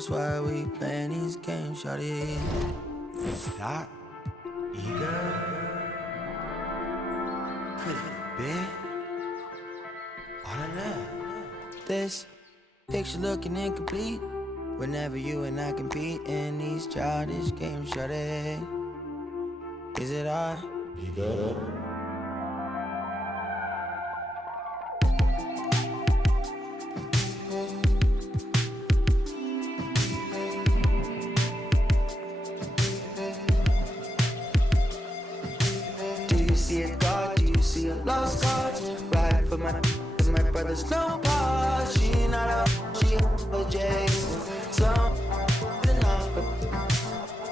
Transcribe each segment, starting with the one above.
is why we playing these games, shawty. Stop. Eager. Could it be all of that? This picture looking incomplete. Whenever you and I compete in these childish games, shawty. Is it I? Eager. See a God, do you see a lost cause? Ride for my brother's no pause. She not a, she a Jason. So enough.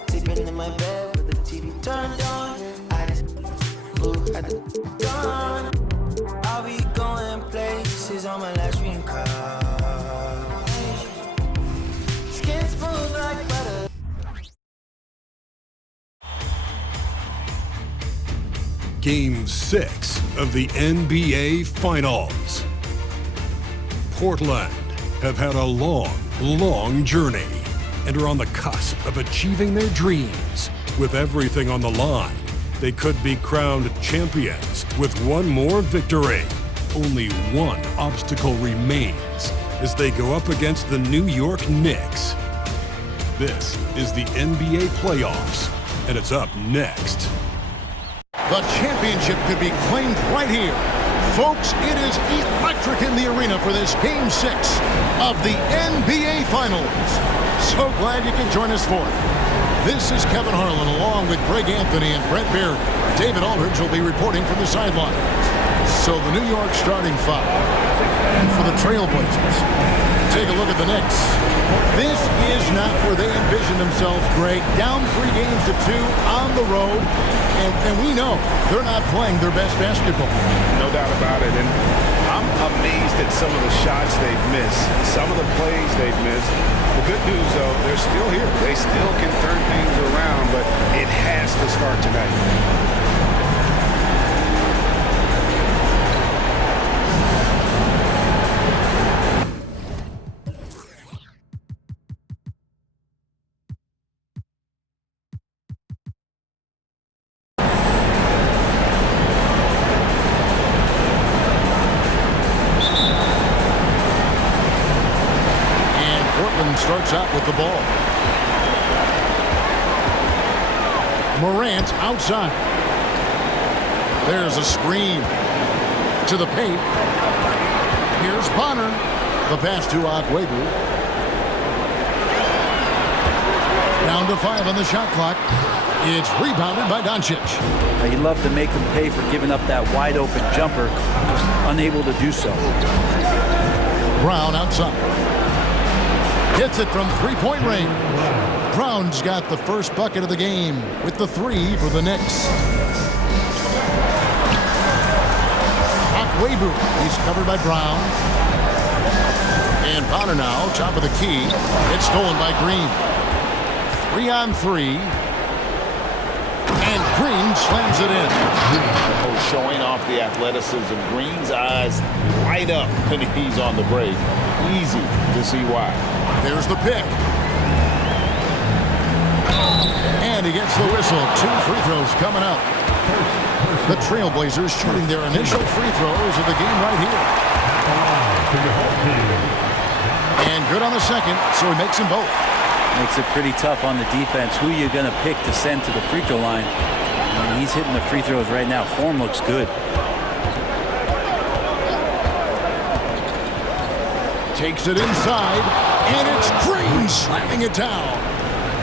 Sleeping in my bed with the TV turned on. I just at the dawn. I'll be going places on my last dream car. Skin smooth like butter. Game 6 of the NBA Finals. Portland have had a long journey and are on the cusp of achieving their dreams. With everything on the line, they could be crowned champions with one more victory. Only one obstacle remains as they go up against the New York Knicks. This is the NBA playoffs, and it's up next. The championship could be claimed right here. Folks, it is electric in the arena for this Game 6 of the NBA Finals. So glad you can join us for it. This is Kevin Harlan along with Greg Anthony and Brett Barry. David Aldridge will be reporting from the sidelines. So the New York starting five for the Trailblazers. Take a look at the Knicks. This is not where they envision themselves, Greg. Down 3 games to 2 on the road. And we know they're not playing their best basketball. No doubt about it. And I'm amazed at some of the shots they've missed, some of the plays they've missed. The good news, though, they're still here. They still can turn things around, but it has to start tonight. Starts out with the ball. Morant outside. There's a screen to the paint. Here's Bonner. The pass to Okwebu. Down to 5 on the shot clock. It's rebounded by Doncic. You love to make them pay for giving up that wide open jumper. Just unable to do so. Brown outside. Hits it from three-point range. Brown's got the first bucket of the game with the 3 for the Knicks. Okwebu, he's covered by Brown. And Bonner now, top of the key. It's stolen by Green. 3-on-3. And Green slams it in. Showing off the athleticism. Green's eyes light up when he's on the break. Easy to see why. There's the pick. And he gets the whistle. 2 free throws coming up. The Trailblazers shooting their initial free throws of the game right here. And good on the second, so he makes them both. Makes it pretty tough on the defense. Who are you going to pick to send to the free throw line? I mean, he's hitting the free throws right now. Form looks good. Takes it inside, and it's Green slamming it down.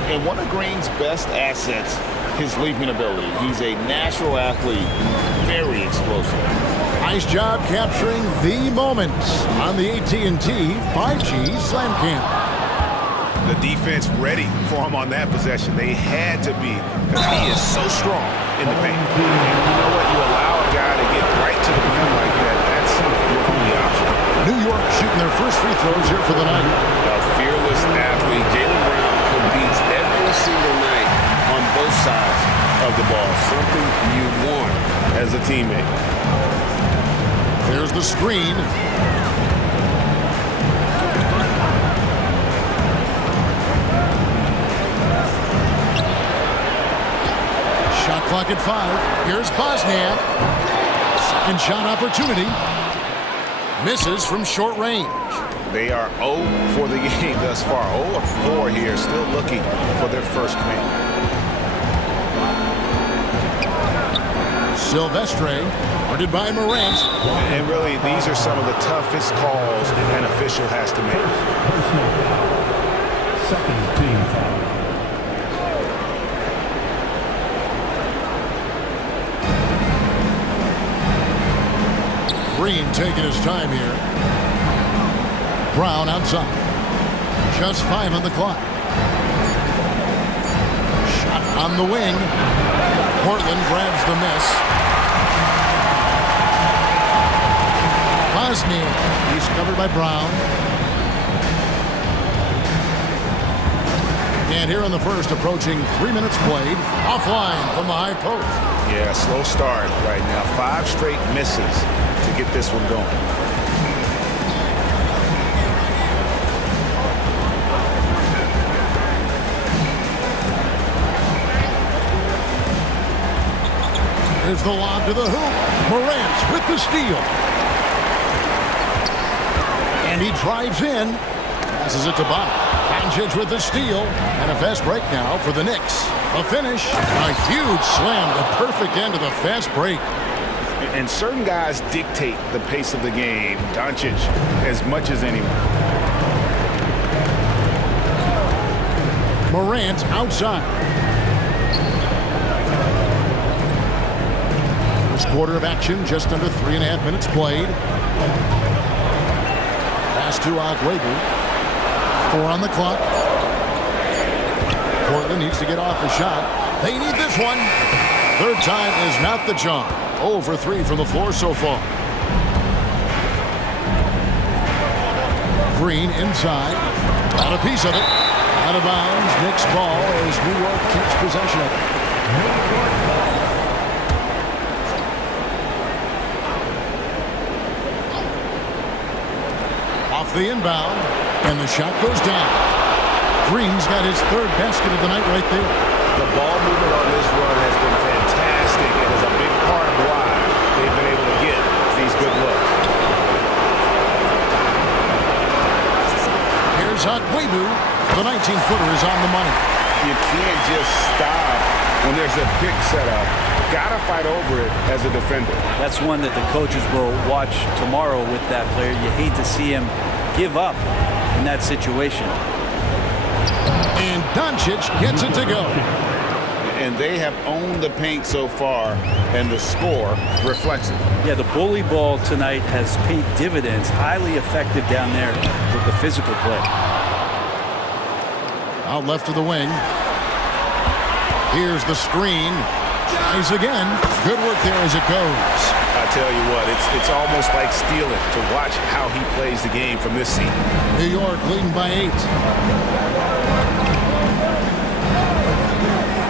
And one of Green's best assets, his leaping ability. He's a natural athlete, very explosive. Nice job capturing the moments on the AT&T 5G Slam Cam. The defense ready for him on that possession. They had to be, because he is so strong in the paint. And you know what? You allow a guy to get right to the rim like that, that's your only option. New York shooting their first free throws here for the night. A fearless athlete, Jaylen Brown, competes every single night on both sides of the ball. Something you want as a teammate. There's the screen. clock at 5. Here's Bosniak. Second shot opportunity. Misses from short range. They are 0 for the game thus far. 0 of 4 here, still looking for their first win. Silvestre, guarded by Morant. And really, these are some of the toughest calls an official has to make. Second team foul. Green taking his time here. Brown outside. Just 5 on the clock. Shot on the wing. Portland grabs the miss. Bosniak. He's covered by Brown. And here in the first, approaching 3 minutes played. Offline from the high post. Yeah, slow start right now. 5 straight misses to get this one going. Here's the lob to the hoop. Morant with the steal. And he drives in. Passes it to Bobby. Doncic with the steal. And a fast break now for the Knicks. A finish. A huge slam. The perfect end of the fast break. And certain guys dictate the pace of the game. Doncic as much as anyone. Morant outside. First quarter of action, just under 3.5 minutes played. Pass to Agüero. 4 on the clock. Portland needs to get off the shot. They need this one. Third time is not the charm. 0 for 3 from the floor so far. Green inside. Got a piece of it. Out of bounds. Knicks ball as New York keeps possession of it. Off the inbound. And the shot goes down. Green's got his 3rd basket of the night right there. The ball movement on this run has been fantastic and is a big part of why they've been able to get these good looks. Here's Agüero. The 19-footer is on the money. You can't just stop when there's a pick set up. Gotta fight over it as a defender. That's one that the coaches will watch tomorrow with that player. You hate to see him give up in that situation. And Doncic gets it to go. And they have owned the paint so far, and the score reflects it. Yeah, the bully ball tonight has paid dividends. Highly effective down there with the physical play. Out left of the wing. Here's the screen. Tries again. Good work there as it goes. I tell you what, it's almost like stealing to watch how he plays the game from this seat. New York leading by 8.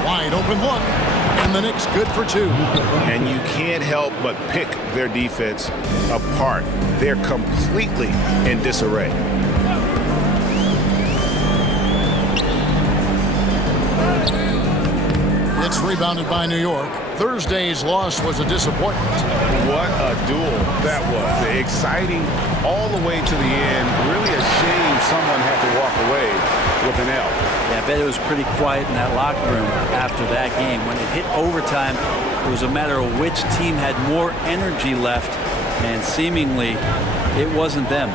Wide open look. And the Knicks good for 2. And you can't help but pick their defense apart. They're completely in disarray. It's rebounded by New York. Thursday's loss was a disappointment. What a duel that was. Exciting all the way to the end. Really a shame someone had to walk away with an L. Yeah, I bet it was pretty quiet in that locker room after that game. When it hit overtime, it was a matter of which team had more energy left, and seemingly it wasn't them.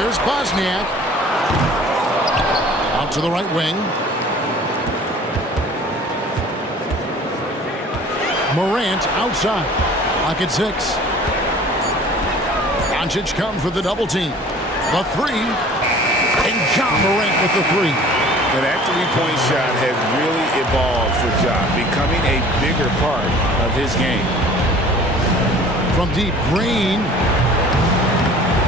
Here's Bosniak. Out to the right wing. Morant outside. Lock at 6. Doncic comes for the double team. The 3. And John Morant with the 3. And that 3-point shot has really evolved for Ja, becoming a bigger part of his game. From deep, Green.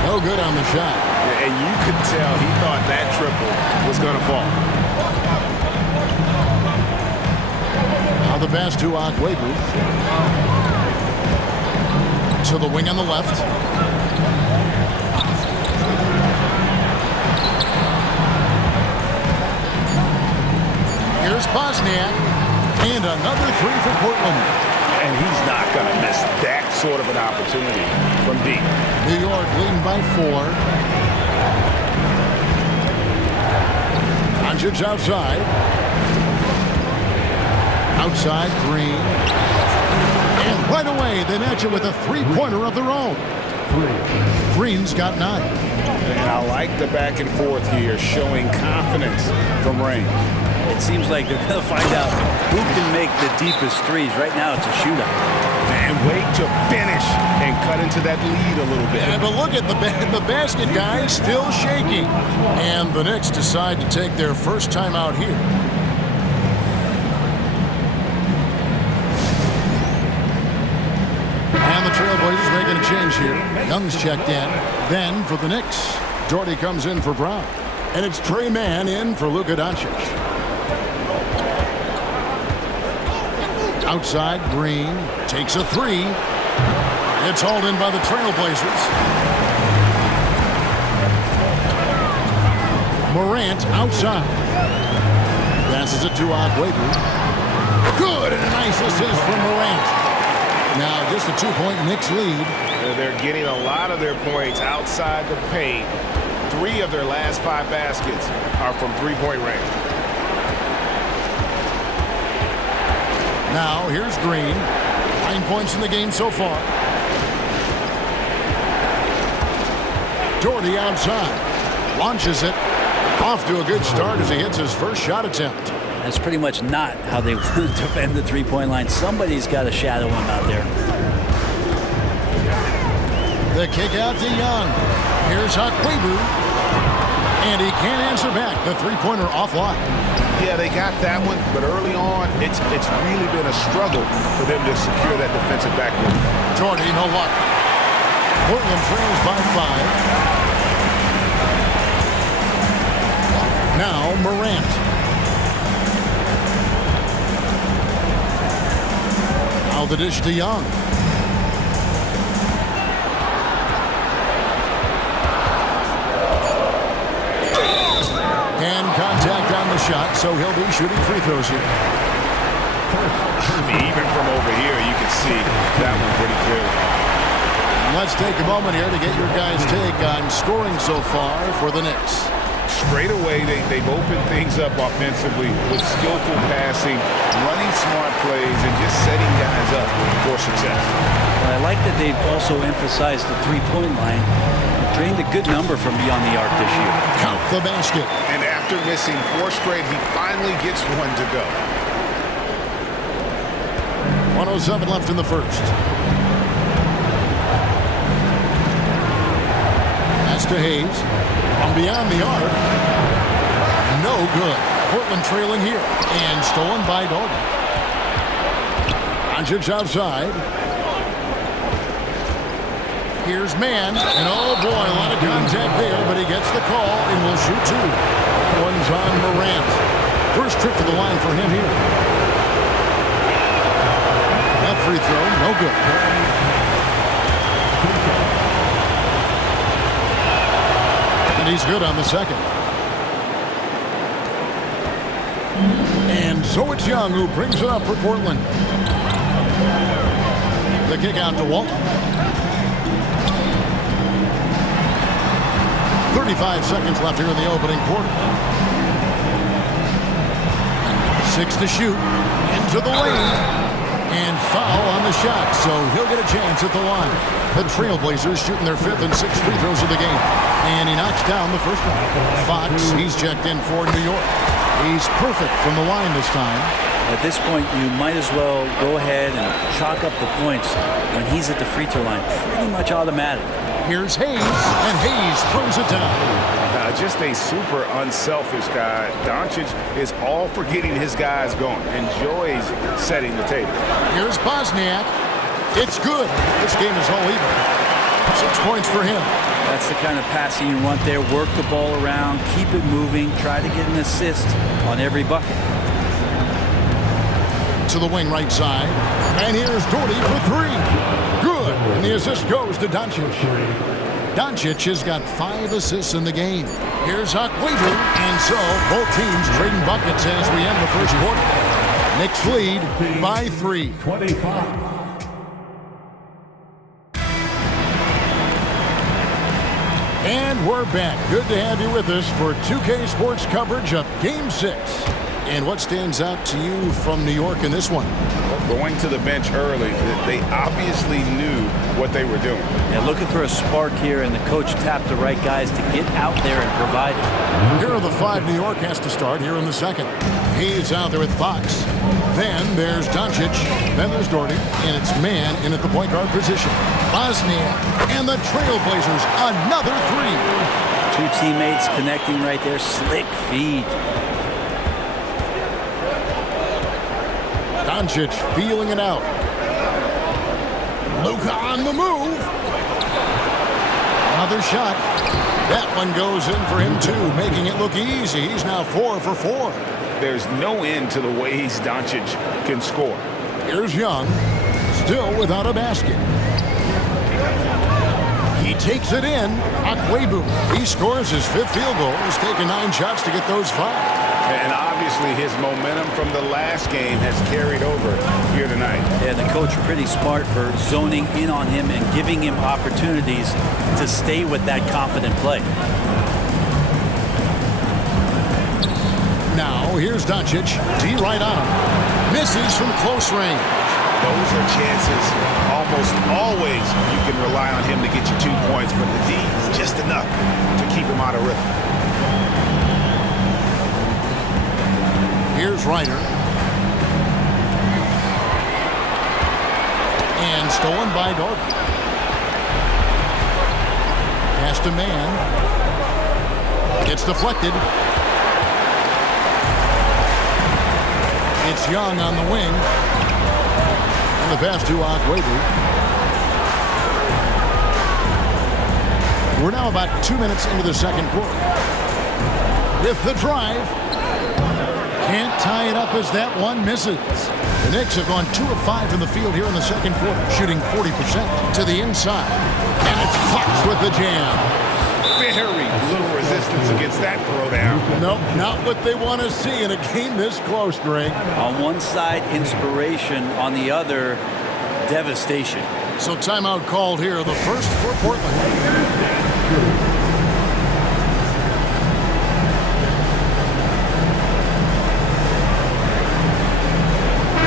No good on the shot. And you could tell he thought that triple was going to fall. Now the pass to Agüero. To the wing on the left. Here's Bosniak. And another three for Portland. And he's not going to miss that sort of an opportunity from deep. New York leading by 4. Doncic outside. Outside, Green. And right away, they match it with a three-pointer of their own. Green's got 9. And I like the back and forth here, showing confidence from Rain. It seems like they're going to find out who can make the deepest threes. Right now, it's a shootout. And wait to finish and cut into that lead a little bit. Yeah, but look at the basket guy still shaking. And the Knicks decide to take their first time out here. And the Trailblazers making a change here. Young's checked in. Then for the Knicks, Doherty comes in for Brown. And it's Trey Mann in for Luka Doncic. Outside, Green takes a 3. It's hauled in by the Trailblazers. Morant outside. Passes it to Weber. Good, and a nice assist from Morant. Now just a 2-point Knicks lead. They're getting a lot of their points outside the paint. 3 of their last 5 baskets are from three-point range. Now here's Green. 9 points in the game so far. Doherty outside. Launches it. Off to a good start as he hits his first shot attempt. That's pretty much not how they want to defend the three-point line. Somebody's got to shadow him out there. The kick out to Young. Here's Weber. And he can't answer back. The three-pointer offline. Yeah, they got that one, but early on, it's really been a struggle for them to secure that defensive backboard. Doherty, no luck. Portland trails by 5. Now Morant. Now the dish to Young. And contact on the shot, so he'll be shooting free throws here. I mean, even from over here, you can see that one pretty clear. And let's take a moment here to get your guys' take on scoring so far for the Knicks. Straight away, they've opened things up offensively with skillful passing, running smart plays, and just setting guys up for success. Well, I like that they've also emphasized the three-point line. They drained a good number from beyond the arc this year. Count the basket. And after missing 4 straight, he finally gets one to go. 1:07 left in the first. Pass to Hayes. From beyond the arc. No good. Portland trailing here. And stolen by Doherty. Doncic outside. Here's Mann. And oh boy, a lot of contact there, but he gets the call and will shoot 2. One's on Morant. First trip to the line for him here. That free throw, no good. And he's good on the second. And so it's Young who brings it up for Portland. The kick out to Walton. 35 seconds left here in the opening quarter. 6 to shoot. Into the lane. And foul on the shot, so he'll get a chance at the line. The Trailblazers shooting their 5th and 6th free throws of the game. And he knocks down the first one. Fox, he's checked in for New York. He's perfect from the line this time. At this point, you might as well go ahead and chalk up the points when he's at the free throw line. Pretty much automatic. Here's Hayes, and Hayes throws it down. Just a super unselfish guy. Doncic is all for getting his guys going. Enjoys setting the table. Here's Bosniak. It's good. This game is all even. 6 points for him. That's the kind of passing you want there. Work the ball around, keep it moving, try to get an assist on every bucket. To the wing right side. And here's Doherty for 3. Good. And the assist goes to Doncic. Doncic has got 5 assists in the game. Here's Weber. And so both teams trading buckets as we end the first quarter. Knicks lead by 3. 25. And we're back. Good to have you with us for 2K Sports coverage of Game 6. And what stands out to you from New York in this one? Going to the bench early, they obviously knew what they were doing. Yeah, looking for a spark here, and the coach tapped the right guys to get out there and provide it. Here are the 5 New York has to start here in the second. He's out there with Fox. Then there's Doncic. Then there's Doherty. And it's man in at the point guard position. Bosnia and the Trailblazers, another 3. 2 teammates connecting right there. Slick feed. Doncic feeling it out. Luka on the move. Another shot. That one goes in for him too, making it look easy. He's now 4 for 4. There's no end to the ways Doncic can score. Here's Young, still without a basket. He takes it in. Akwebu. He scores his 5th field goal. He's taken 9 shots to get those 5. And obviously his momentum from the last game has carried over here tonight. Yeah, the coach pretty smart for zoning in on him and giving him opportunities to stay with that confident play. Now here's Doncic. D right on him. Misses from close range. Those are chances. Almost always you can rely on him to get you 2 points, but the D is just enough to keep him out of rhythm. Here's Ryder. And stolen by Doherty. Pass to man. It's deflected. It's Young on the wing. And the pass to Akwebu. We're now about 2 minutes into the second quarter. With the drive. Can't tie it up as that one misses. The Knicks have gone 2 of 5 from the field here in the second quarter, shooting 40% to the inside. And it's Fox with the jam. Very little resistance against that throwdown. Nope, not what they want to see in a game this close, Greg. On one side, inspiration. On the other, devastation. So timeout called here, the first for Portland.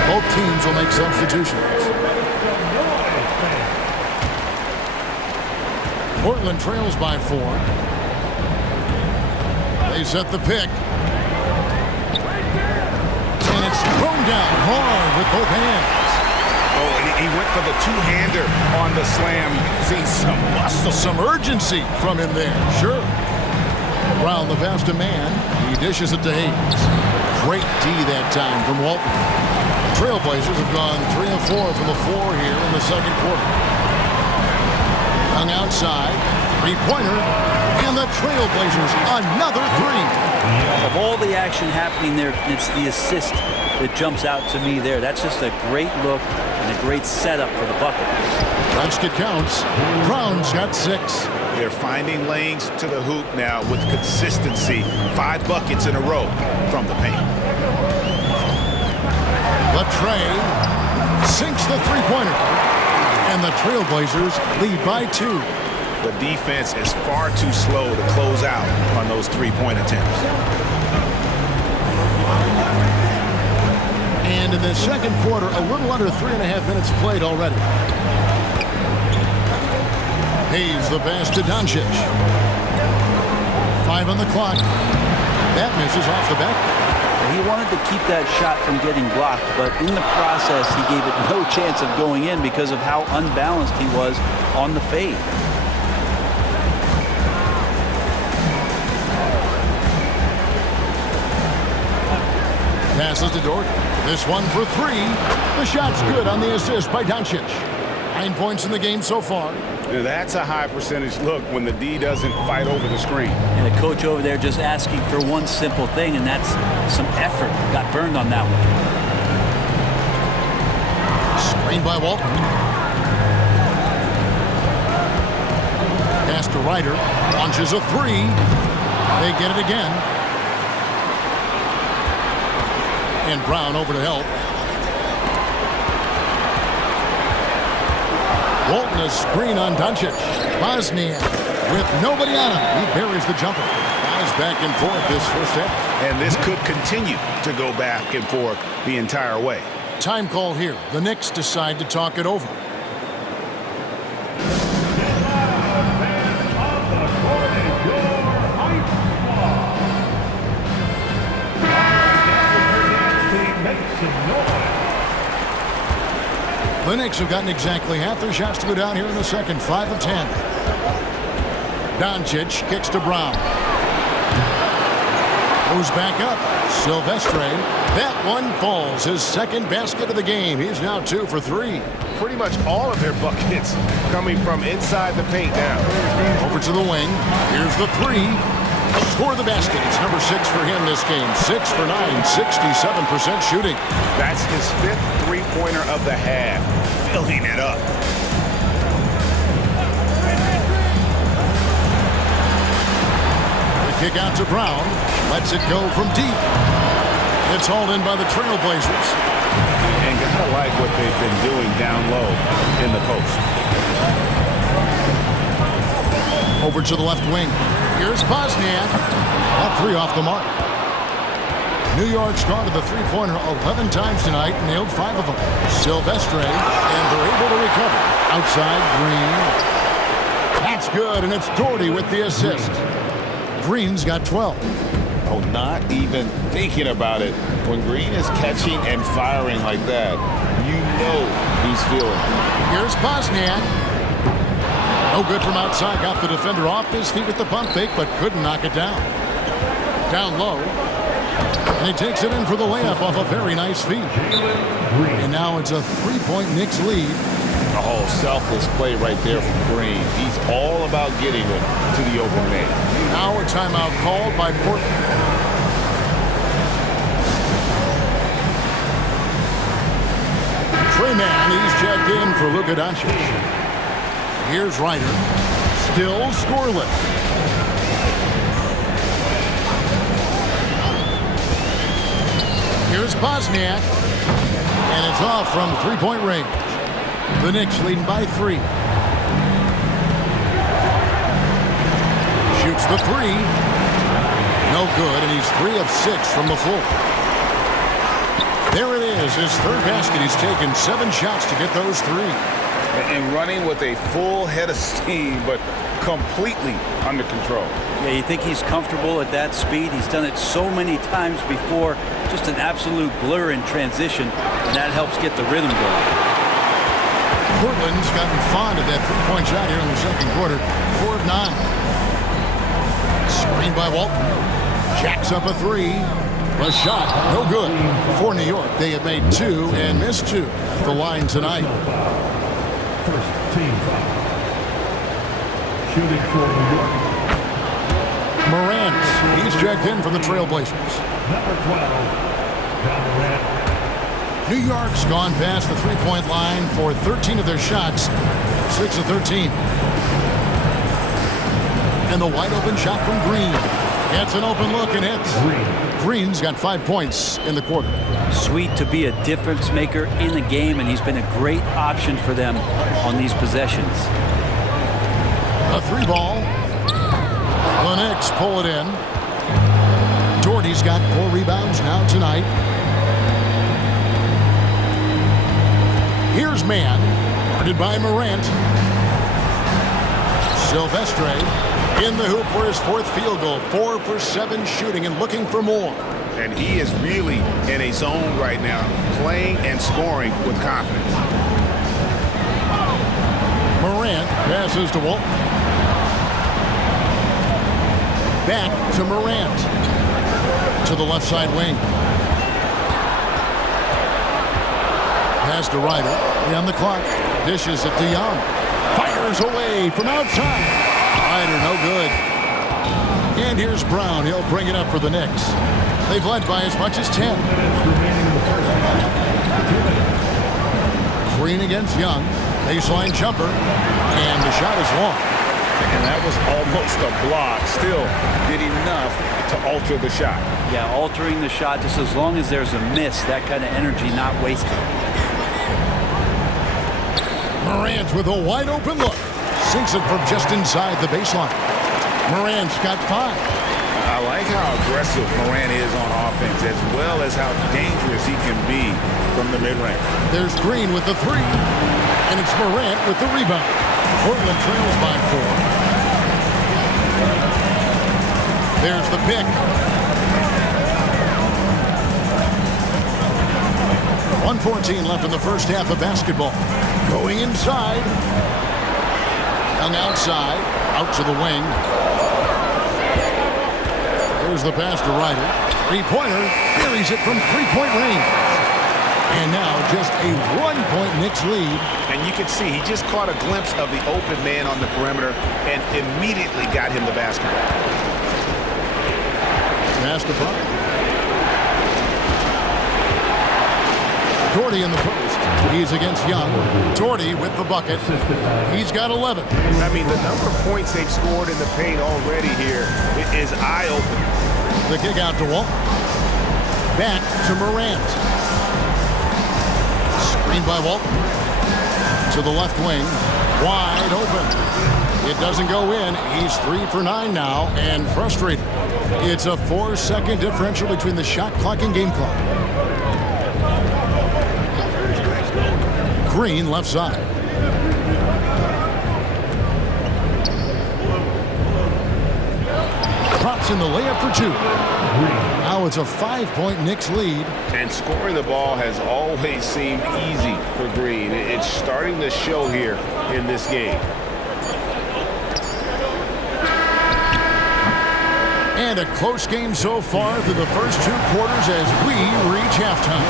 Both teams will make substitutions. Portland trails by 4. They set the pick. And it's thrown down hard with both hands. Oh, he went for the 2-hander on the slam, using some muscle. Some urgency from him there, sure. Brown the pass to man. He dishes it to Hayes. Great D that time from Walton. Trailblazers have gone 3 of 4 from the floor here in the second quarter. Young outside, 3-pointer, and the Trailblazers another 3. Of all the action happening there, it's the assist that jumps out to me there. That's just a great look and a great setup for the bucket. Basket counts. Brown's got 6. They're finding lanes to the hoop now with consistency. 5 buckets in a row from the paint. Latrey sinks the 3-pointer. And the Trailblazers lead by 2. The defense is far too slow to close out on those 3-point attempts. And in the second quarter, a little under 3.5 minutes played already. Hayes the pass to Doncic. 5 on the clock. That misses off the back. He wanted to keep that shot from getting blocked, but in the process, he gave it no chance of going in because of how unbalanced he was on the fade. Passes to Doherty. This one for 3. The shot's good on the assist by Doncic. 9 points in the game so far. That's a high percentage look when the D doesn't fight over the screen. And the coach over there just asking for one simple thing, and that's some effort. Got burned on that one. Screen by Walton. Pass to Ryder. Launches a 3. They get it again. And Brown over to help. Walton a screen on Doncic. Bosniak with nobody on him. He buries the jumper. Guys back and forth this first half. And this could continue to go back and forth the entire way. Time call here. The Knicks decide to talk it over. The Knicks have gotten exactly half their shots to go down here in the second. 5 of 10. Doncic kicks to Brown. Goes back up. Silvestre. That one falls. His second basket of the game. He's now 2 for 3. Pretty much all of their buckets coming from inside the paint now. Over to the wing. Here's the 3. Score the basket. It's number 6 for him this game. 6 for 9. 67% shooting. That's his 5th three-pointer of the half. Filling it up. The kick out to Brown. Lets it go from deep. It's hauled in by the Trailblazers. And gotta like what they've been doing down low in the post. Over to the left wing. Here's Bosniak. That 3 off the mark. New York's gone to the three-pointer 11 times tonight, nailed 5 of them. Silvestre, and they're able to recover. Outside, Green. That's good, and it's Doherty with the assist. Green's got 12. Oh, not even thinking about it. When Green is catching and firing like that, you know he's feeling it. Here's Bosniak. No good from outside. Got the defender off his feet with the pump fake, but couldn't knock it down. Down low. And he takes it in for the layup off a very nice feed. And now it's a 3-point Knicks lead. A whole selfless play right there from Green. He's all about getting it to the open man. Now a timeout called by Portland. Trey Mann, he's checked in for Luka Doncic. Here's Ryder. Still scoreless. Here's Bosniak. And it's off from three-point range. The Knicks leading by 3. Shoots the 3. No good, and he's 3 of 6 from the floor. There it is, his third basket. He's taken 7 shots to get those 3. And running with a full head of steam, but completely under control. Yeah, you think he's comfortable at that speed. He's done it so many times before. Just an absolute blur in transition, and that helps get the rhythm going. Portland's gotten fond of that three-point shot here in the second quarter. 4 of 9. Screen by Walton. Jacks up a 3. The shot, no good. For New York, they have made 2 and missed 2 at the line tonight. First team foul. Shooting for New York. Morant, he's checked in for the Trailblazers. Number 12, John Morant. New York's gone past the three-point line for 13 of their shots, 6 of 13. And the wide-open shot from Green. Gets an open look and hits. Green's got 5 points in the quarter. Sweet to be a difference maker in the game, and he's been a great option for them on these possessions. A 3-ball. The Knicks pull it in. Doherty's got 4 rebounds now tonight. Here's Mann, guarded by Morant. Silvestre in the hoop for his 4th field goal. 4 for 7 shooting and looking for more. And he is really in a zone right now, playing and scoring with confidence. Morant passes to Walton. Back to Morant. To the left side wing. Pass to Ryder. On the clock. Dishes it to Young. Fires away from outside. Ryder no good. And here's Brown. He'll bring it up for the Knicks. They've led by as much as 10. Green against Young. Baseline jumper. And the shot is long. And that was almost a block. Still did enough to alter the shot. Yeah, altering the shot just as long as there's a miss, that kind of energy not wasted. Morant with a wide open look. Sinks it from just inside the baseline. Morant's got 5. I like how aggressive Morant is on offense, as well as how dangerous he can be from the mid-range. There's Green with the 3. And it's Morant with the rebound. Portland trails by 4. There's the pick. 1:14 left in the first half of basketball. Going inside. Young outside. Out to the wing. There's the pass to Ryder. Three-pointer. Buries it from three-point range. And now just a 1-point Knicks lead. And you can see he just caught a glimpse of the open man on the perimeter and immediately got him the basketball. Pass to Bryant. Doherty in the post. He's against Young. Doherty with the bucket. He's got 11. I mean, the number of points they've scored in the paint already here is eye-opening. The kick out to Walt. Back to Morant. Screen by Walt. To the left wing. Wide open. It doesn't go in. He's 3 for 9 now and frustrated. It's a 4-second differential between the shot clock and game clock. Green left side. Drops in the layup for 2. Now it's a 5-point Knicks lead. And scoring the ball has always seemed easy for Green. It's starting to show here in this game. And a close game so far through the first 2 quarters as we reach halftime.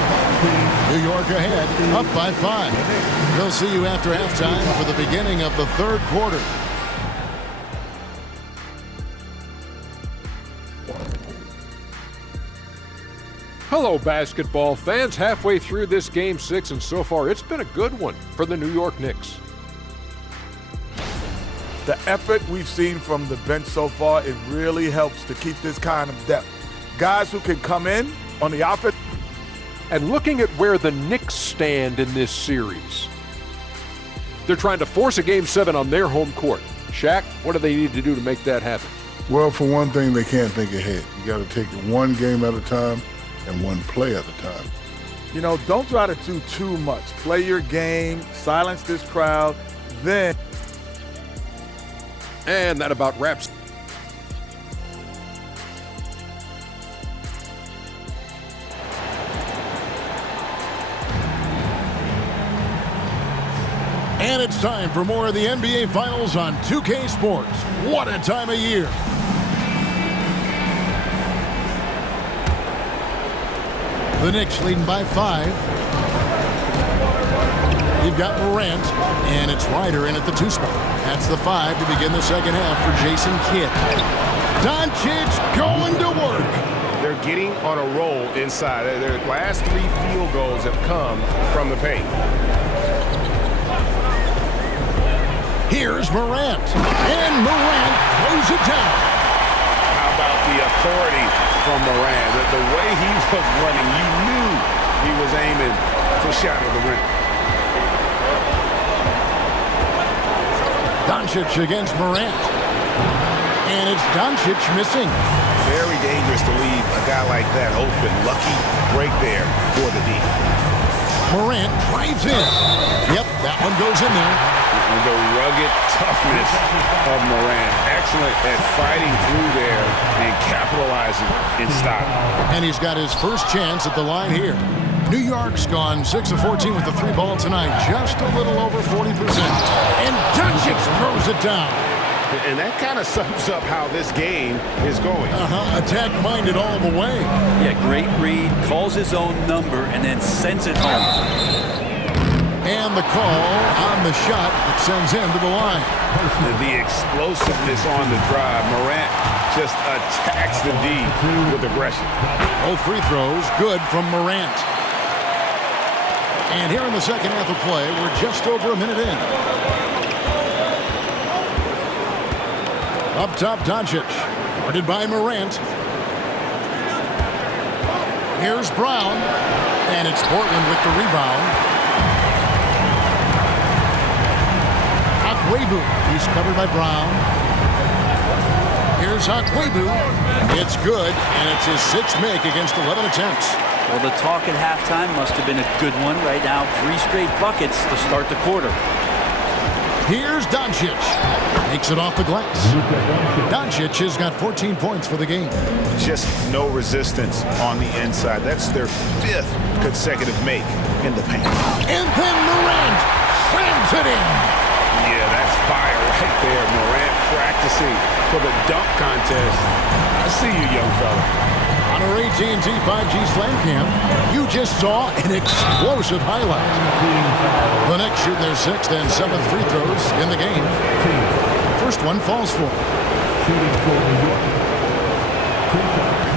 New York ahead, up by 5. We'll see you after halftime for the beginning of the third quarter. Hello, basketball fans. Halfway through this Game 6, and so far it's been a good one for the New York Knicks. The effort we've seen from the bench so far, it really helps to keep this kind of depth. Guys who can come in on the offense. And looking at where the Knicks stand in this series, they're trying to force a Game 7 on their home court. Shaq, what do they need to do to make that happen? Well, for one thing, they can't think ahead. You got to take it one game at a time and one play at a time. You know, don't try to do too much. Play your game, silence this crowd, then. And that about wraps. And it's time for more of the NBA Finals on 2K Sports. What a time of year. The Knicks leading by 5. You've got Morant, and it's Ryder in at the 2 spot. That's the 5 to begin the second half for Jason Kidd. Doncic going to work. They're getting on a roll inside. Their last 3 field goals have come from the paint. Here's Morant, and Morant throws it down. How about the authority from Morant? The way he was running, you knew he was aiming to shatter the rim. Doncic against Morant. And it's Doncic missing. Very dangerous to leave a guy like that open. Lucky break there for the D. Morant drives in. Yep, that one goes in there. And the rugged toughness of Morant. Excellent at fighting through there and capitalizing in style. And he's got his first chance at the line here. New York's gone 6 of 14 with the 3 ball tonight. Just a little over 40%. And Doncic throws it down. And that kind of sums up how this game is going. Attack-minded all the way. Yeah, great read. Calls his own number and then sends it home. And the call on the shot that sends him to the line. The explosiveness on the drive. Morant just attacks the D with aggression. Both free throws good from Morant. And here in the second half of play, we're just over a minute in. Up top, Doncic. Guarded by Morant. Here's Brown, and it's Portland with the rebound. Akwebu, he's covered by Brown. Here's Akwebu. It's good, and it's his sixth make against 11 attempts. Well, the talk at halftime must have been a good one. Right now, 3 straight buckets to start the quarter. Here's Doncic. Makes it off the glass. Doncic has got 14 points for the game. Just no resistance on the inside. That's their 5th consecutive make in the paint. And then Morant slams it in. Yeah, that's fire right there. Morant practicing for the dunk contest. I see you, young fella. On our AT&T 5G Slam Cam, you just saw an explosive highlight. The Knicks shooting their 6th and 7th free throws in the game. First one falls for him.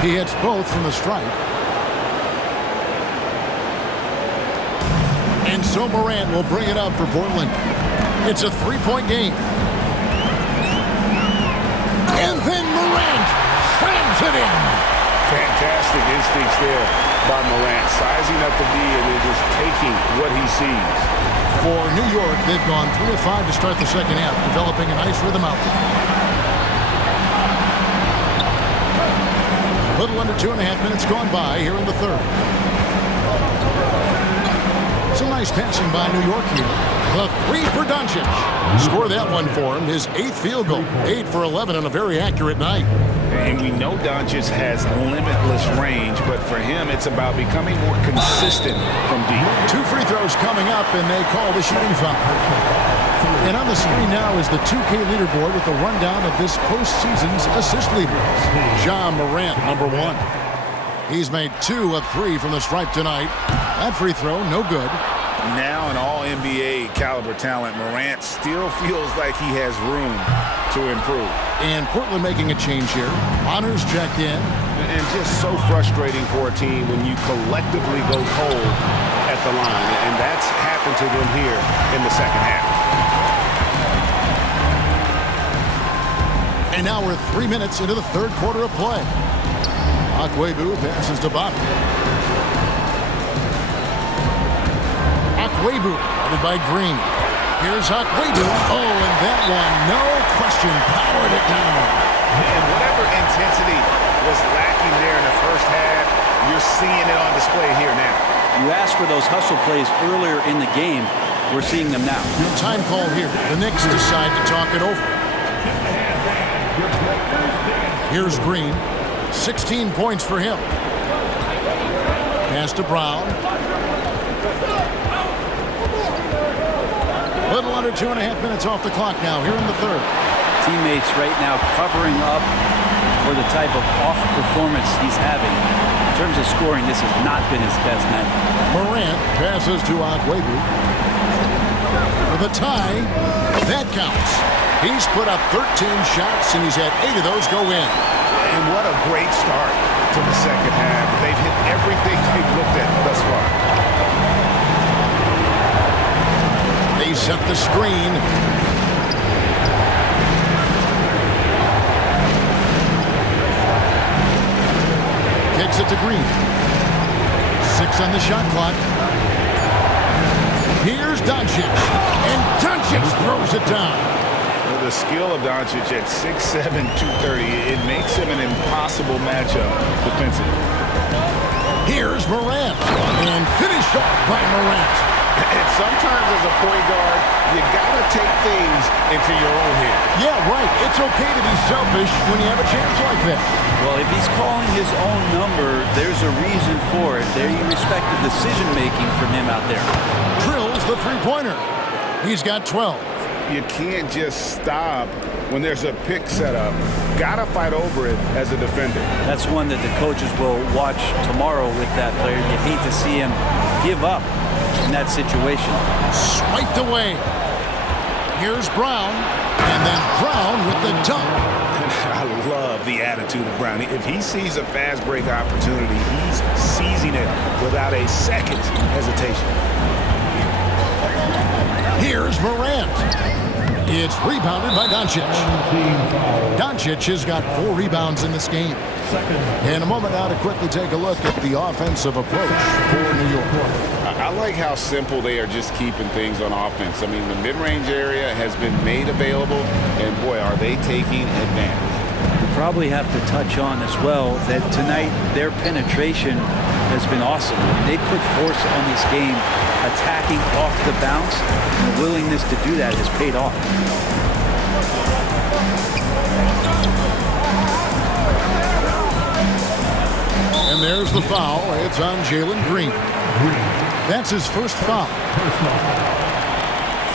He hits both from the stripe. And so Morant will bring it up for Portland. It's a 3-point game. And then Morant slams it in. Fantastic instincts there by Morant, sizing up the D and then just taking what he sees. For New York, they've gone 3 of 5 to start the second half, developing a nice rhythm out there. A little under 2.5 minutes gone by here in the third. Some nice passing by New York here. The 3 for Doncic. Score that one for him, his 8th field goal. 8 for 11 on a very accurate night. And we know Doncic has limitless range, but for him, it's about becoming more consistent from deep. 2 free throws coming up, and they call the shooting foul. And on the screen now is the 2K leaderboard with a rundown of this postseason's assist leaders. Ja Morant, number 1. He's made 2 of 3 from the stripe tonight. That free throw, no good. Now an all-NBA caliber talent, Morant still feels like he has room to improve. And Portland making a change here. Honors checked in. And just so frustrating for a team when you collectively go cold at the line. And that's happened to them here in the second half. And now we're 3 minutes into the third quarter of play. Akwebu passes to Bobby. Akwebu, guarded by Green. Here's Akwebu. Oh, and that one, no question, powered it down. And whatever intensity was lacking there in the first half, you're seeing it on display here now. You asked for those hustle plays earlier in the game. We're seeing them now. No time call here. The Knicks decide to talk it over. Here's Green. 16 points for him. Pass to Brown. Little under 2.5 minutes off the clock now here in the third. Teammates right now covering up for the type of off performance he's having. In terms of scoring, this has not been his best night. Morant passes to Akwebu. For the tie, that counts. He's put up 13 shots, and he's had 8 of those go in. And what a great start to the second half. They've hit everything they've looked at thus far. They set the screen. Kicks it to Green. 6 on the shot clock. Here's Doncic. And Doncic throws it down. The skill of Doncic at 6'7", 230, it makes him an impossible matchup defensively. Here's Morant. And finished off by Morant. And sometimes as a point guard, you gotta take things into your own hand. Yeah, right. It's okay to be selfish when you have a chance like that. Well, if he's calling his own number, there's a reason for it. There you respect the decision-making from him out there. Drills the three-pointer. He's got 12. You can't just stop when there's a pick set up. Gotta fight over it as a defender. That's one that the coaches will watch tomorrow with that player. You hate to see him give up in that situation. Swiped away. Here's Brown. And then Brown with the dunk. I love the attitude of Brown. If he sees a fast break opportunity, he's seizing it without a second's hesitation. Here's Morant. It's rebounded by Doncic. Doncic has got 4 rebounds in this game. In a moment now to quickly take a look at the offensive approach for New York. I like how simple they are just keeping things on offense. I mean, the mid-range area has been made available, and boy, are they taking advantage. We probably have to touch on as well that tonight their penetration has been awesome. I mean, they put force on this game, attacking off the bounce, and the willingness to do that has paid off. And there's the foul. It's on Jalen Green. That's his first foul.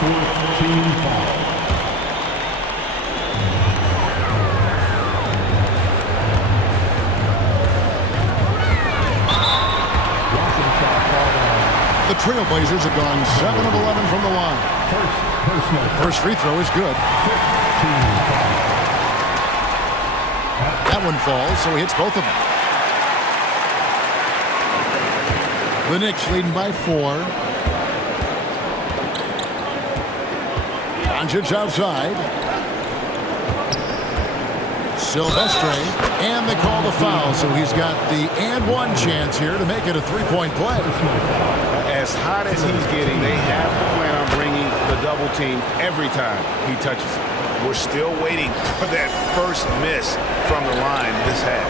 Fourth team foul. The Trailblazers have gone 7 of 11 from the line. First free throw is good. That one falls, so he hits both of them. The Knicks leading by 4. Doncic outside. Silvestre, and they call the foul, so he's got the and one chance here to make it a 3-point play. As hot as he's getting, they have to plan on bringing the double team every time he touches it. We're still waiting for that first miss from the line this half.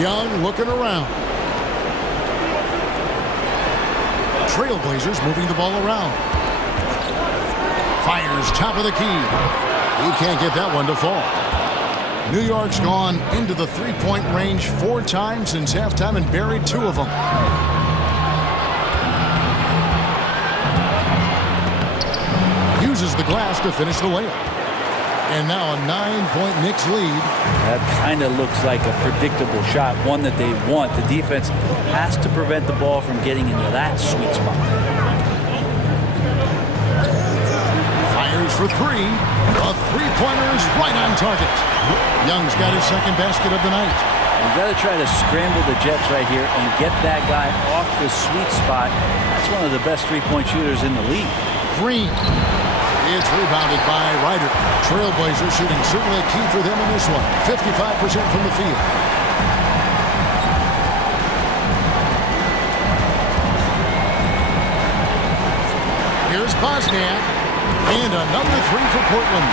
Young looking around. Trailblazers moving the ball around. Fires top of the key. He can't get that one to fall. New York's gone into the three-point range 4 times since halftime and buried 2 of them. Uses the glass to finish the layup. And now a 9-point Knicks lead. That kind of looks like a predictable shot, one that they want. The defense has to prevent the ball from getting into that sweet spot. Fires for 3. A three-pointer is right on target. Young's got his second basket of the night. You've got to try to scramble the Jets right here and get that guy off the sweet spot. That's one of the best three-point shooters in the league. Green. It's rebounded by Ryder. Trailblazers shooting certainly a key for them in this one. 55% from the field. Here's Bosniak. And another 3 for Portland.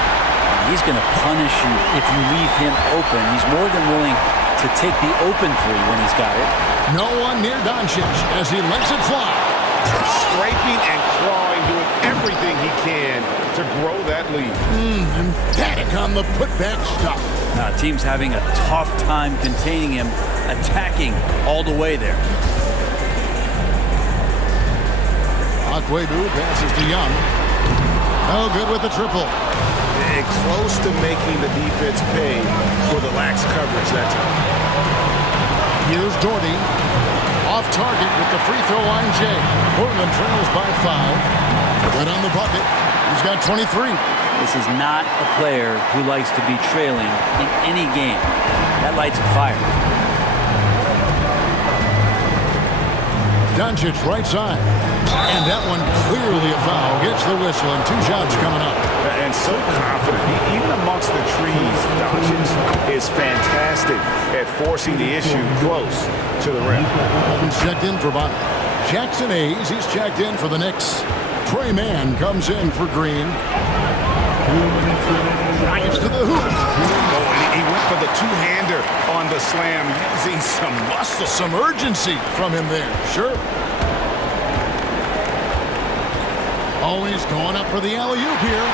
He's going to punish you if you leave him open. He's more than willing to take the open 3 when he's got it. No one near Doncic as he lets it fly. Scraping and clawing, doing everything he can to grow that lead. Emphatic on the putback stuff. Now, team's having a tough time containing him, attacking all the way there. Akwebu passes to Young. No good with the triple. Close to making the defense pay for the lax coverage that time. Here's Doherty. Off target with the free throw line, Jay. Portland trails by 5. Good on the bucket. He's got 23. This is not a player who likes to be trailing in any game. That lights a fire. Doncic right side. And that one clearly a foul. Gets the whistle and 2 shots coming up. And so confident. Even amongst the trees, Doncic is fantastic at forcing the issue close to the rim. He's checked in for Bonner. Jackson Hayes, he's checked in for the Knicks. Trey Mann comes in for Green. Drives to the hoop. Oh, he went for the two-hander on the slam, using some muscle. Some urgency from him there, sure. Always going up for the alley-oop here.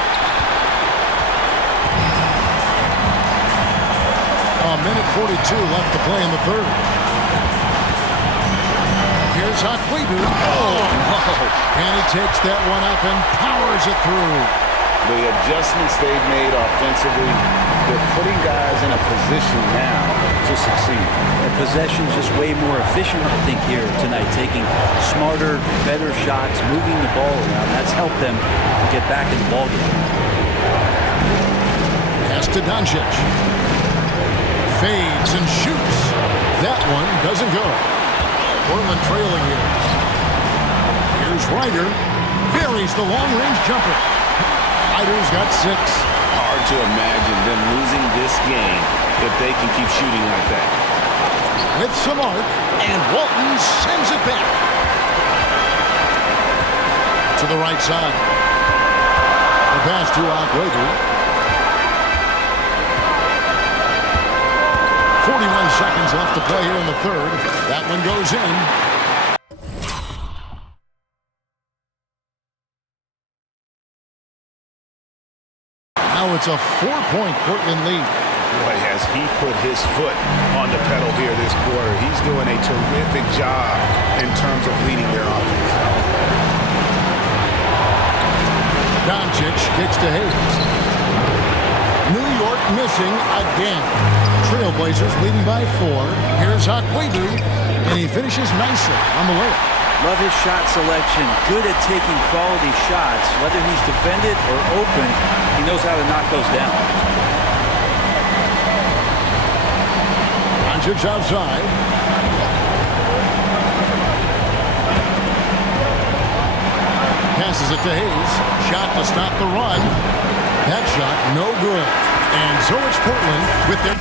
A minute 42 left to play in the third. Here's Akwebu. And he takes that one up and powers it through. The adjustments they've made offensively, they're putting guys in a position now to succeed. Their possession's just way more efficient, I think, here tonight, taking smarter, better shots, moving the ball around. That's helped them to get back in the ballgame. Pass to Doncic. Fades and shoots. That one doesn't go. Portland trailing here. Here's Ryder. buries the long-range jumper. Iders got 6. Hard to imagine them losing this game if they can keep shooting like that. With some arc, and Walton sends it back. To the right side. The pass to Aguayo. 41 seconds left to play here in the third. That one goes in. Now it's a 4-point Portland lead. Boy, has he put his foot on the pedal here this quarter. He's doing a terrific job in terms of leading their offense. Doncic kicks to Hayes. New York missing again. Trailblazers leading by 4. Here's Aguayo, and he finishes nicely on the layup. Love his shot selection. Good at taking quality shots. Whether he's defended or open, he knows how to knock those down. Doncic outside. Passes it to Hayes. Shot to stop the run. That shot no good. And so it's Portland with their...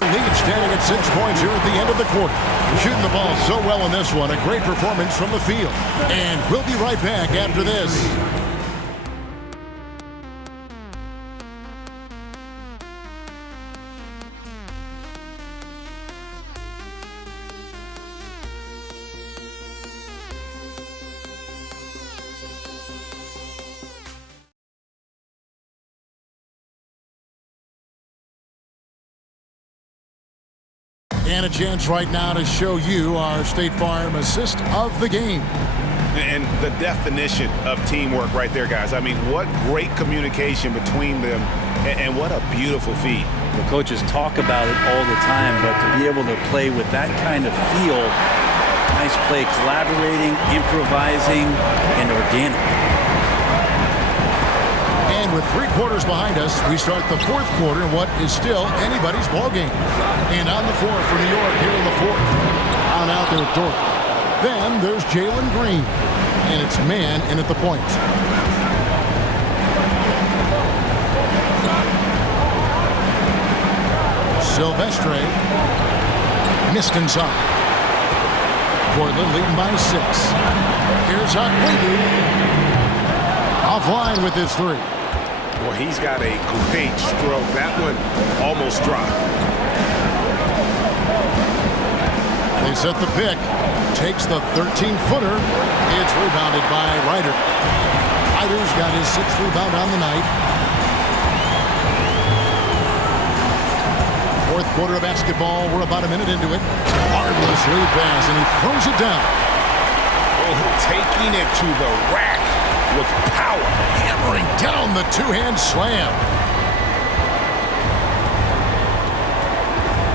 lead standing at 6 points here at the end of the quarter. Shooting the ball so well in this one. A great performance from the field. And we'll be right back after this. And a chance right now to show you our State Farm assist of the game. And the definition of teamwork right there, guys. I mean, what great communication between them, and what a beautiful feed. The coaches talk about it all the time, but to be able to play with that kind of feel, nice play, collaborating, improvising, and organic. And with 3 quarters behind us, we start the 4th quarter in what is still anybody's ball game. And on the floor for New York here in the 4th. On out there at Dort. Then there's Jalen Green. And it's man in at the point. Silvestre missed inside. Portland leading by 6. Here's Aguayo. Offline with his 3. Well, he's got a great stroke. That one almost dropped. They set the pick. Takes the 13-footer. It's rebounded by Ryder. Ryder's got his 6th rebound on the night. 4th quarter of basketball. We're about a minute into it. Marvelous lead pass, and he throws it down. Oh, taking it to the rack with power. Hammering down the 2-hand slam.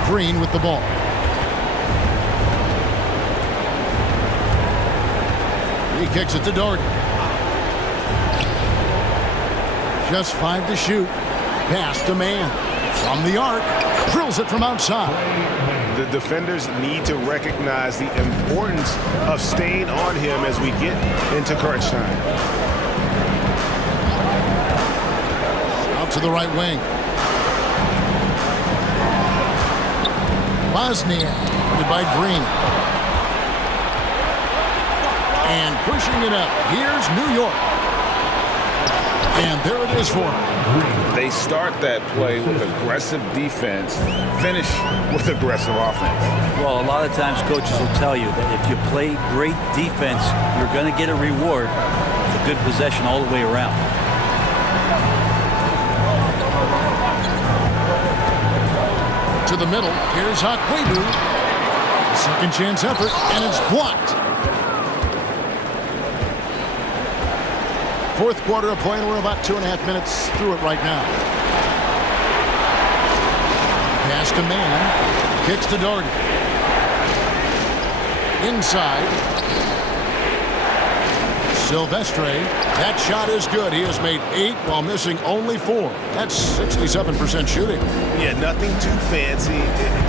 Green with the ball. He kicks it to Doherty. Just 5 to shoot. Pass to man. From the arc. Drills it from outside. The defenders need to recognize the importance of staying on him as we get into crunch time. Out to the right wing. Wozniak, guarded by Green. And pushing it up. Here's New York. And there it is for him. They start that play with aggressive defense, finish with aggressive offense. Well, a lot of times coaches will tell you that if you play great defense, you're going to get a reward. It's a good possession all the way around. To the middle. Here's Aguayo. A second chance effort, and it's blocked. 4th quarter of play, and we're about 2.5 minutes through it right now. Pass to man. Kicks to Doherty. Silvestre, that shot is good. He has made 8 while missing only 4. That's 67% shooting. Yeah, nothing too fancy.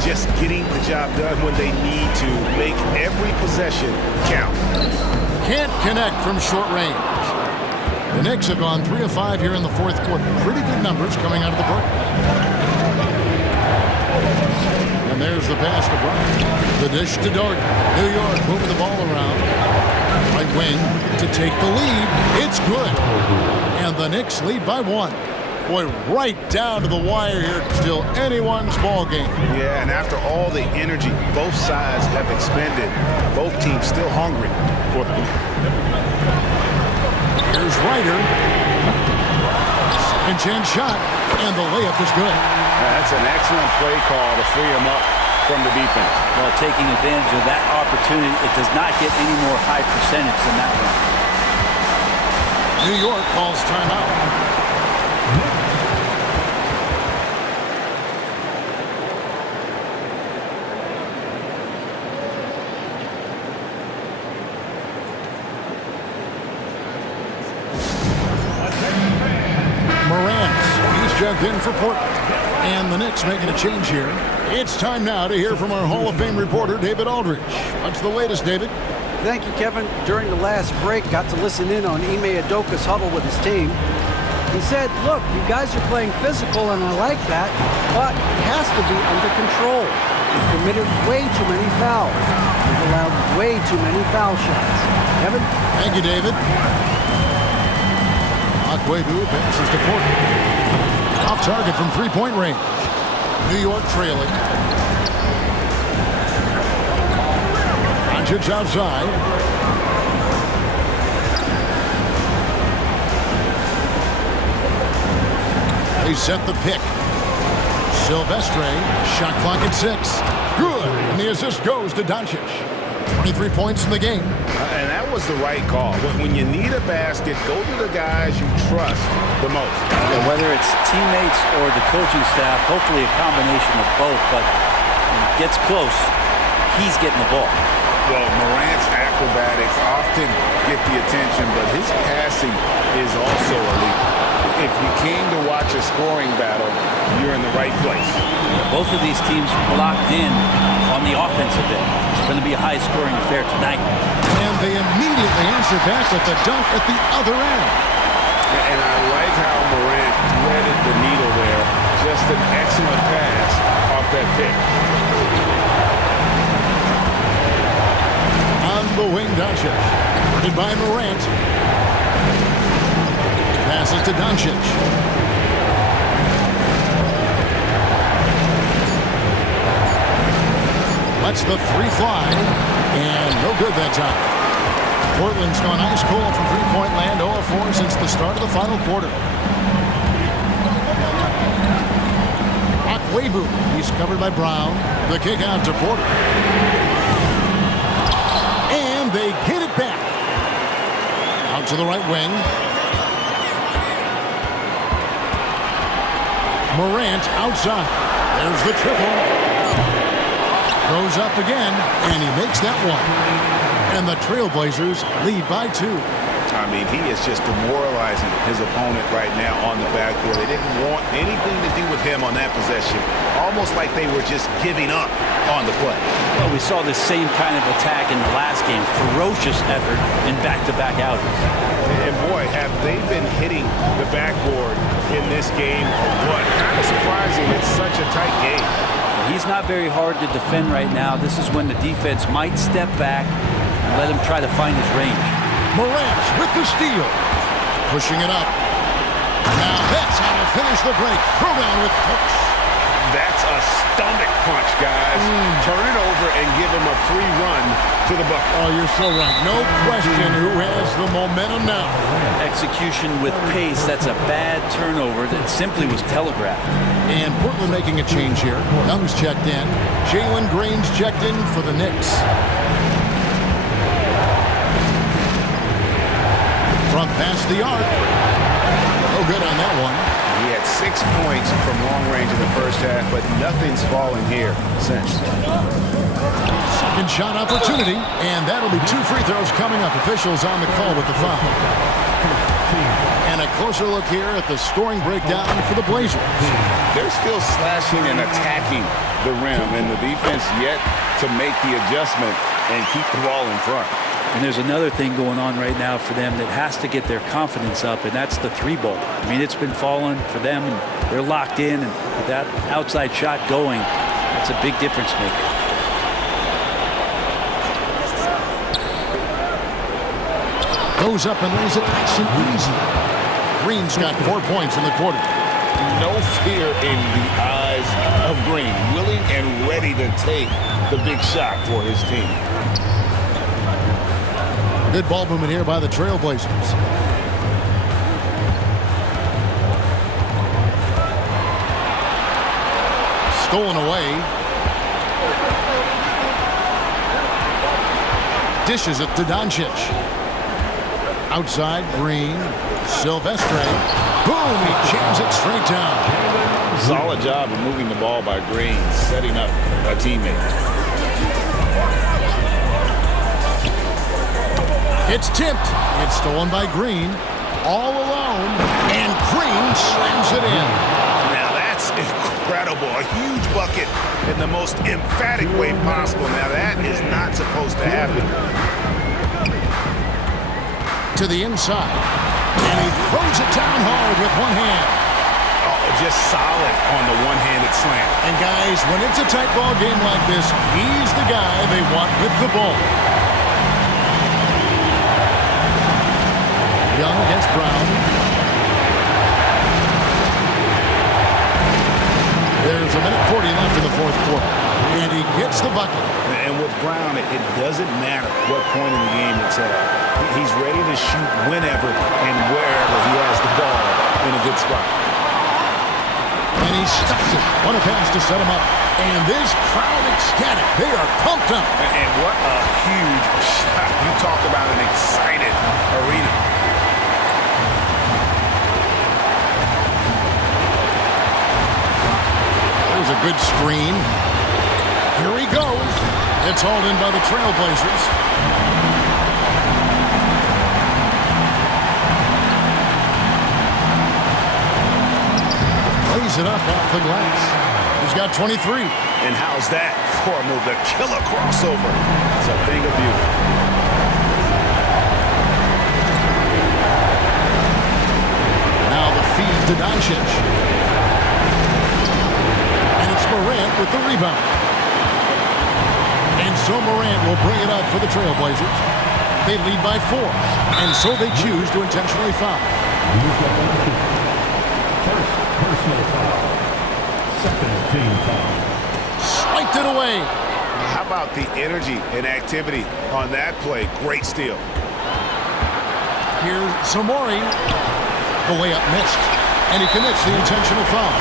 Just getting the job done when they need to. Make every possession count. Can't connect from short range. The Knicks have gone 3 of 5 here in the fourth quarter. Pretty good numbers coming out of the break. And there's the pass to Bryant. The dish to Doherty. New York moving the ball around. Right wing to take the lead. It's good. And the Knicks lead by 1. Boy, right down to the wire here. Still anyone's ball game. Yeah, and after all the energy both sides have expended, both teams still hungry for the lead. Here's Ryder. Second chance shot. And the layup is good. That's an excellent play call to free him up from the defense. Well, taking advantage of that opportunity, it does not get any more high percentage than that one. New York calls timeout. Morant, he's checked in for Portland. And the Knicks making a change here. It's time now to hear from our Hall of Fame reporter, David Aldridge. What's the latest, David? Thank you, Kevin. During the last break, got to listen in on Ime Udoka's huddle with his team. He said, look, you guys are playing physical, and I like that, but it has to be under control. We've committed way too many fouls. We've allowed way too many foul shots. Kevin? Thank you, David. Akwebu passes to Portland. Off target from three-point range. New York trailing. Doncic outside. They set the pick. Silvestre, shot clock at 6. Good, and the assist goes to Doncic. 23 points in the game. And that was the right call. When you need a basket, go to the guys you trust the most. Yeah, whether it's teammates or the coaching staff, hopefully a combination of both, but when it gets close, he's getting the ball. Well, Morant's acrobatics often get the attention, but his passing is also elite. If you came to watch a scoring battle, you're in the right place. Both of these teams locked in on the offensive end. It's going to be a high-scoring affair tonight. And they immediately answer back with the dunk at the other end. And I like how Morant threaded the needle there. Just an excellent pass off that pick. On the wing, Doncic. Guarded by Morant. Passes to Doncic. Lets the three fly. And no good that time. Portland's gone ice cold from three-point land, 0 of 4 since the start of the final quarter. Akwebu, he's covered by Brown. The kick out to Porter. And they get it back. Out to the right wing. Morant outside. There's the triple. Goes up again, and he makes that one. And the Trailblazers lead by 2. I mean, he is just demoralizing his opponent right now on the backboard. They didn't want anything to do with him on that possession. Almost like they were just giving up on the play. Well, we saw this same kind of attack in the last game. Ferocious effort in back-to-back outings. And boy, have they been hitting the backboard in this game or what? Kind of surprising. It's such a tight game. He's not very hard to defend right now. This is when the defense might step back and let him try to find his range. Morant with the steal. Pushing it up. Now that's how to finish the break. Throw down with Cooks. That's a stomach punch, guys. Turn it over and give him a free run to the bucket. Oh, you're so right. No question who has the momentum now. Execution with pace. That's a bad turnover that simply was telegraphed. And Portland making a change here. Young's checked in. Jalen Green's checked in for the Knicks. Front past the arc. No good on that one. He had 6 points from long range in the first half, but nothing's fallen here since. Second shot opportunity, and that'll be 2 free throws coming up. Officials on the call with the foul. And a closer look here at the scoring breakdown for the Blazers. They're still slashing and attacking the rim, and the defense yet to make the adjustment and keep the ball in front. And there's another thing going on right now for them that has to get their confidence up, and that's the 3-ball. I mean, it's been falling for them, and they're locked in, and with that outside shot going, that's a big difference maker. Goes up and lays it nice and easy. Green's got 4 points in the quarter. No fear in the eyes of Green, willing and ready to take the big shot for his team. Good ball movement here by the Trailblazers. Stolen away. Dishes it to Doncic. Outside, Green. Silvestre. Boom! He jams it straight down. Solid job of moving the ball by Green, setting up a teammate. It's tipped. It's stolen by Green. All alone. And Green slams it in. Now that's incredible. A huge bucket in the most emphatic way possible. Now that is not supposed to happen. To the inside. And he throws it down hard with one hand. Oh, just solid on the one-handed slam. And guys, when it's a tight ball game like this, he's the guy they want with the ball. Young against Brown. There's a minute 40 left in the fourth quarter. And he gets the bucket. And with Brown, it doesn't matter what point in the game it's at. He's ready to shoot whenever and wherever he has the ball in a good spot. And he stuffs it. What a pass to set him up. And this crowd ecstatic. They are pumped up. And what a huge shot. You talk about an excited arena. There's a good screen. Here he goes. It's hauled in by the Trailblazers. Lays it up off the glass. He's got 23. And how's that for a move? The killer crossover. It's a thing of beauty. Now the feed to Doncic. And it's Morant with the rebound. And so Morant will bring it up for the Trailblazers. They lead by 4. And so they choose to intentionally foul. First personal foul. Second team foul. Swiped it away. How about the energy and activity on that play? Great steal. Here's Samori. The layup missed. And he commits the intentional foul.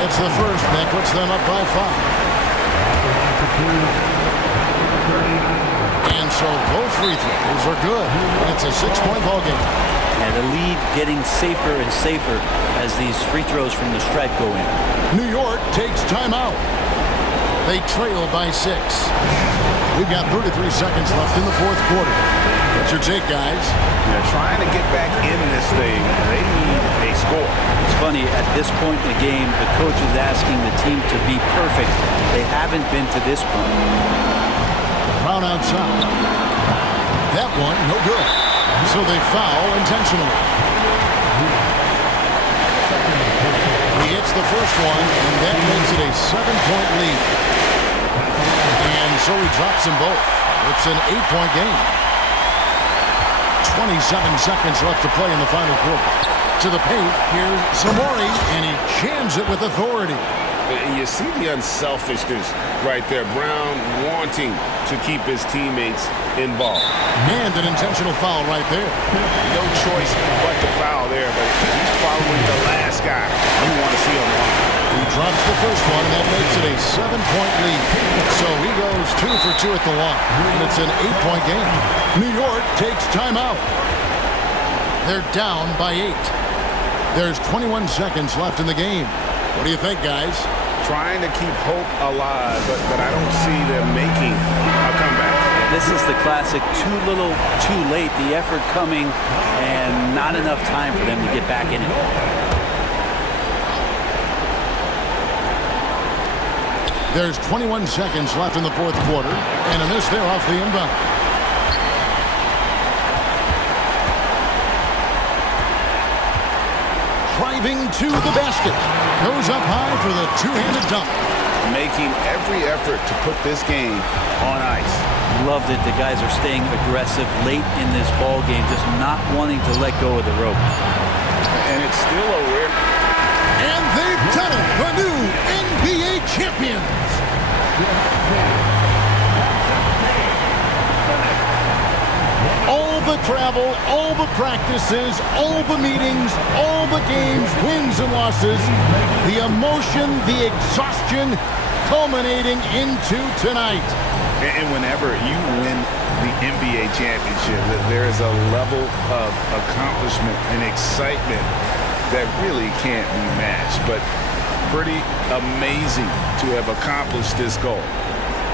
It's the first that puts them up by 5. And so both free throws are good. It's a 6-point ball game. And the lead getting safer and safer as these free throws from the stripe go in. New York takes timeout. They trail by 6. We've got 33 seconds left in the fourth quarter. What's your take, guys? They're trying to get back in this thing. They need a score. It's funny, at this point in the game, the coach is asking the team to be perfect. They haven't been to this point. Brown outside. That one, no good. So they foul intentionally. He hits the first one, and that makes it a 7-point lead. And so he drops them both. It's an 8-point game. 27 seconds left to play in the final quarter. To the paint, here's Samori, and he jams it with authority. You see the unselfishness right there. Brown wanting to keep his teammates involved. And an intentional foul right there. No choice but to foul there, but he's following the last guy you want to see on the line. He drops the first one, and that makes it a 7-point lead. So he goes 2 for 2 at the line, and it's an 8-point game. New York takes timeout. They're down by 8. There's 21 seconds left in the game. What do you think, guys? trying to keep hope alive, but I don't see them making a comeback. This is the classic too little, too late. The effort coming and not enough time for them to get back in it. There's 21 seconds left in the fourth quarter, and a miss there off the inbound. Driving to the basket. Goes up high for the two-handed dunk. Making every effort to put this game on ice. Love that the guys are staying aggressive late in this ball game, just not wanting to let go of the rope. And it's still a rare. And they've done it, the new NBA champions. All the travel, all the practices, all the meetings, all the games, wins and losses, the emotion, the exhaustion, culminating into tonight. And whenever you win the NBA championship, there is a level of accomplishment and excitement that really can't be matched. But pretty amazing to have accomplished this goal.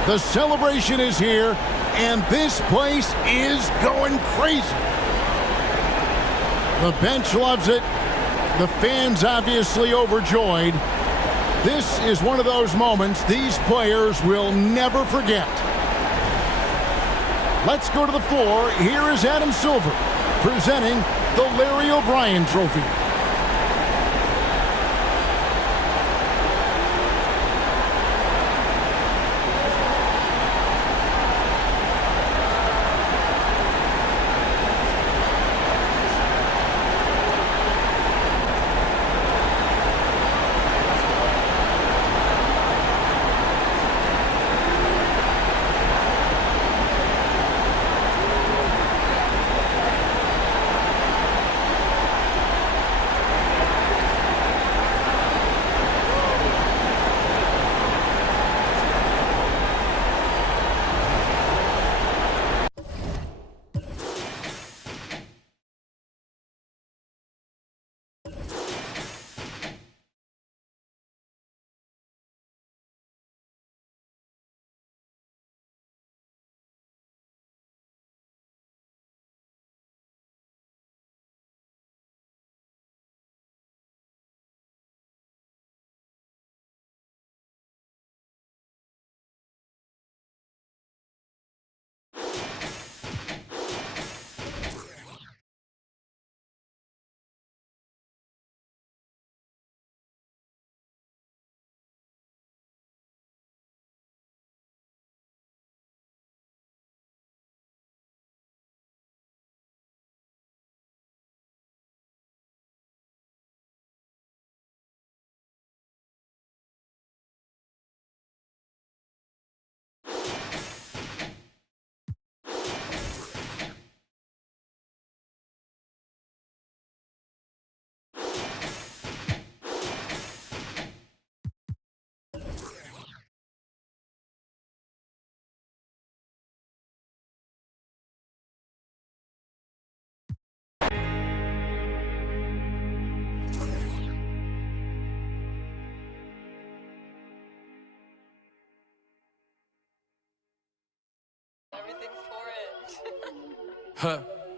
The celebration is here, and this place is going crazy. The bench loves it. The fans obviously overjoyed. This is one of those moments these players will never forget. Let's go to the floor. Here is Adam Silver presenting the Larry O'Brien Trophy.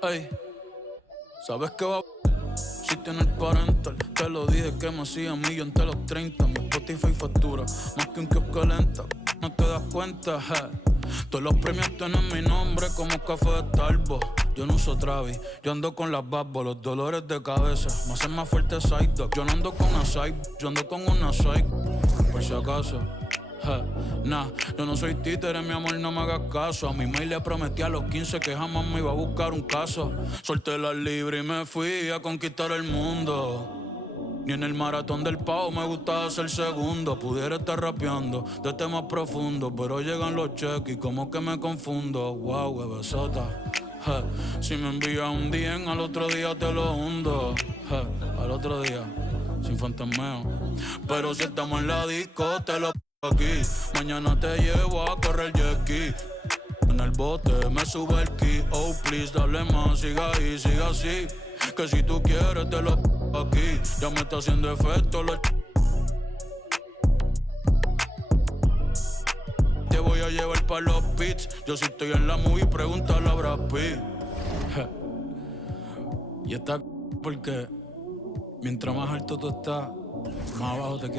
Hey, ¿sabes qué va? Si tiene el parental, te lo dije que me hacía millón de los 30. Mi Spotify factura más que un kiosco lenta. No te das cuenta, todos los premios tienen mi nombre como café de Starbucks. Yo no uso Travis, yo ando con las babos, los dolores de cabeza me hacen más fuerte side dog. Yo no ando con una side, yo ando con una side. Por si acaso. Nah, yo no soy títere, mi amor, no me hagas caso. A mi mail le prometí a los 15 que jamás me iba a buscar un caso. Solté la libre y me fui a conquistar el mundo. Ni en el maratón del pavo me gustaba ser segundo. Pudiera estar rapeando de temas profundos, pero llegan los cheques y como que me confundo. Wow, bebesota. Si me envías un DM, al otro día te lo hundo. Al otro día, sin fantasmeo. Pero si estamos en la disco, te lo aquí. Mañana te llevo a correr jet ski. En el bote me sube el ki. Oh please, dale más, siga ahí, siga así. Que si tú quieres te lo aquí. Ya me está haciendo efecto lo pa' los beats. Yo si estoy en la movie, pregúntale a Brad Pitt. Y está porque mientras más alto tú estás, más abajo te quedas.